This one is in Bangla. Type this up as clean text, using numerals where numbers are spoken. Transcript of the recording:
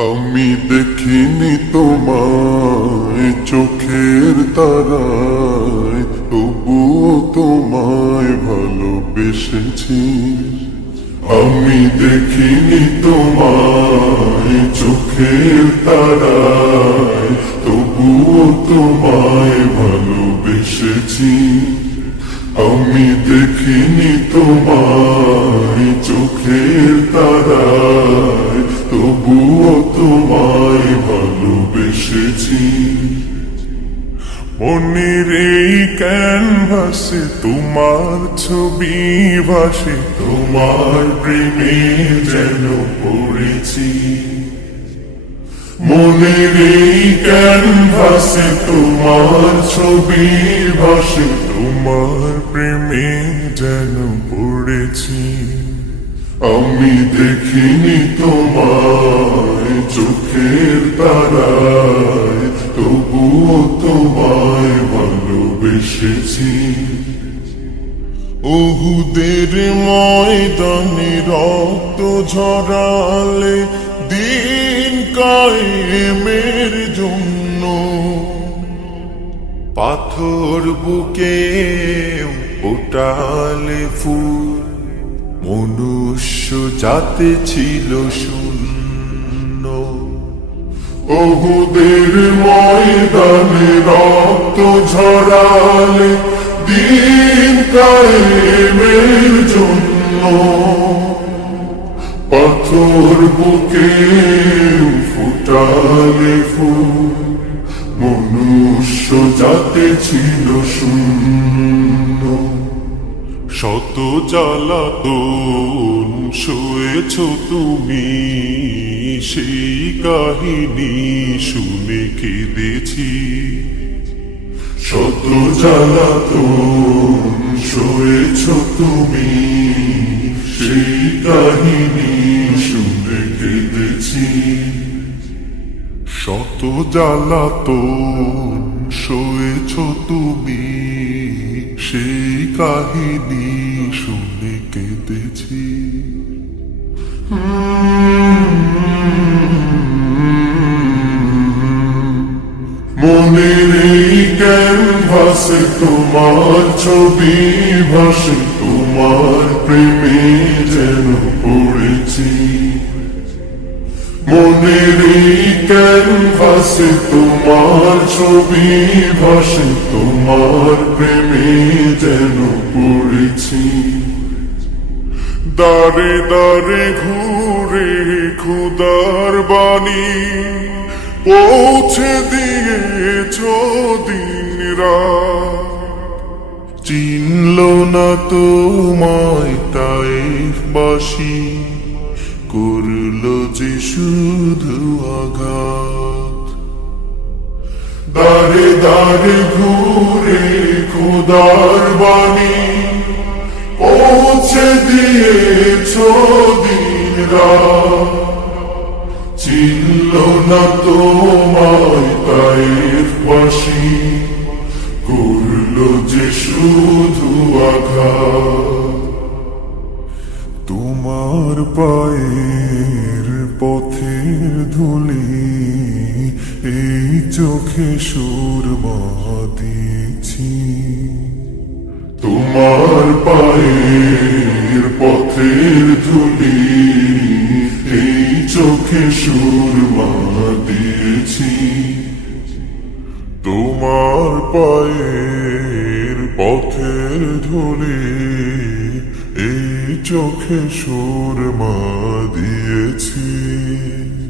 আমি দেখিনি তোমায় চোখের তারায়, তবুও তোমায় ভালোবেসেছি। আমি দেখিনি তোমায় চোখের তারায়, তবুও তোমায় ভালোবেসেছি। আমি দেখিনি তোমায় চোখের তারায়, তবুও তোমায় ভালোবেসেছি। মনের এই ক্যানভাসে তোমার ছবি ভাসে, তোমার প্রেমে যেন পড়েছি। মনের এই ক্যানভাসে তোমার ছবি ভাসে, তোমার প্রেমে যেন পড়েছি। আমি দেখিনি তোমায় চোখের তারায়, তবুও তোমায় ভালোবেসেছি। উহুদের ময়দানে রক্ত ঝরালে দিন কায়েমের জন্য, পাথর বুকে ফোটালে ফুল, মনুষ্য জাতি ছিল শূন্য। উহুদের ময়দানে রক্ত ঝরালে দিন কায়েমের জন্য, পাথর বুকে ফুটালে ফুল, মনুষ্য জাতি ছিল শূন্য। শত জ্বালাতন সয়েছ তুমি, সেই কাহিনী শুনে কেঁদেছি। শত জ্বালাতন সয়েছ তুমি, সেই কাহিনী শুনে কেঁদেছি। শত জ্বালাতন সয়েছ তুমি, সেই কাহিনী শুনে কেঁদেছি। মনের এই ক্যানভাসে তোমার ছবি ভাসে, তোমার প্রেমে যেন পড়েছি। মনের এই ক্যানভাসে তোমার ছবি ভাসে, তোমার প্রেমে যেন পড়েছি। দারে দারে ঘুরে খুদার বাণী পৌঁছে দিয়েছ দিন রাত, চিনল না তোমায় তায়েফবাসী, করল যে শুধু আঘাত। দারে দারে ঘুরে খোদার বাণী পৌঁছে দিয়েছ দিন রাত, চিনল না তোমায় তায়েফবাসী, করল যে শুধু আঘাত। তোমার পায়ের পথের ধুলি এই চোখে সুরমা দিয়েছি। তোমার পায়ের পথের ধুলি এই চোখে সুরমা দিয়েছি। তোমার পায়ের পথের ধুলি এই চোখে সুরমা দিয়েছি।